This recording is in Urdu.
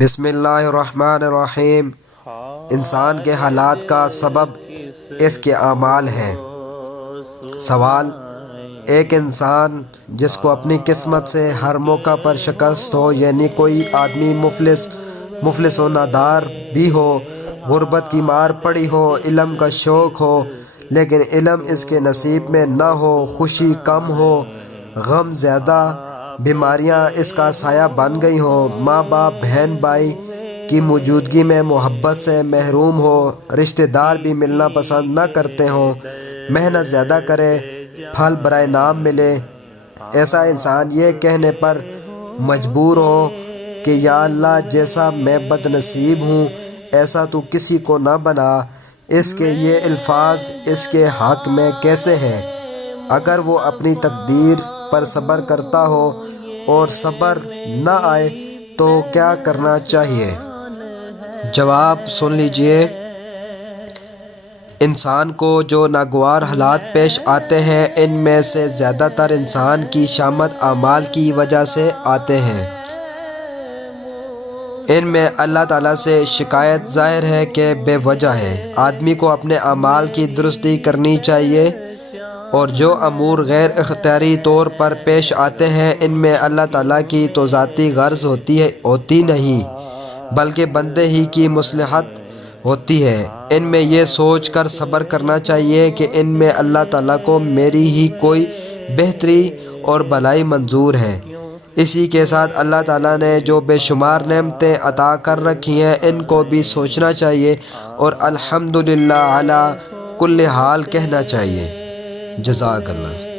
بسم اللہ الرحمن الرحیم۔ انسان کے حالات کا سبب اس کے اعمال ہیں۔ سوال: ایک انسان جس کو اپنی قسمت سے ہر موقع پر شکست ہو، یعنی کوئی آدمی مفلس و نادار بھی ہو، غربت کی مار پڑی ہو، علم کا شوق ہو لیکن علم اس کے نصیب میں نہ ہو، خوشی کم ہو، غم زیادہ، بیماریاں اس کا سایہ بن گئی ہوں، ماں باپ بہن بھائی کی موجودگی میں محبت سے محروم ہو، رشتہ دار بھی ملنا پسند نہ کرتے ہوں، محنت زیادہ کرے پھل برائے نام ملے، ایسا انسان یہ کہنے پر مجبور ہو کہ یا اللہ جیسا میں بد نصیب ہوں ایسا تو کسی کو نہ بنا، اس کے یہ الفاظ اس کے حق میں کیسے ہیں؟ اگر وہ اپنی تقدیر پر صبر کرتا ہو اور صبر نہ آئے تو کیا کرنا چاہیے؟ جواب سن لیجئے۔ انسان کو جو ناگوار حالات پیش آتے ہیں ان میں سے زیادہ تر انسان کی شامت اعمال کی وجہ سے آتے ہیں۔ ان میں اللہ تعالیٰ سے شکایت ظاہر ہے کہ بے وجہ ہے۔ آدمی کو اپنے اعمال کی درستی کرنی چاہیے، اور جو امور غیر اختیاری طور پر پیش آتے ہیں ان میں اللہ تعالیٰ کی تو ذاتی غرض ہوتی نہیں بلکہ بندے ہی کی مصلحت ہوتی ہے۔ ان میں یہ سوچ کر صبر کرنا چاہیے کہ ان میں اللہ تعالیٰ کو میری ہی کوئی بہتری اور بھلائی منظور ہے۔ اسی کے ساتھ اللہ تعالیٰ نے جو بے شمار نعمتیں عطا کر رکھی ہیں ان کو بھی سوچنا چاہیے اور الحمدللہ علی کل حال کہنا چاہیے۔ جزاک اللہ۔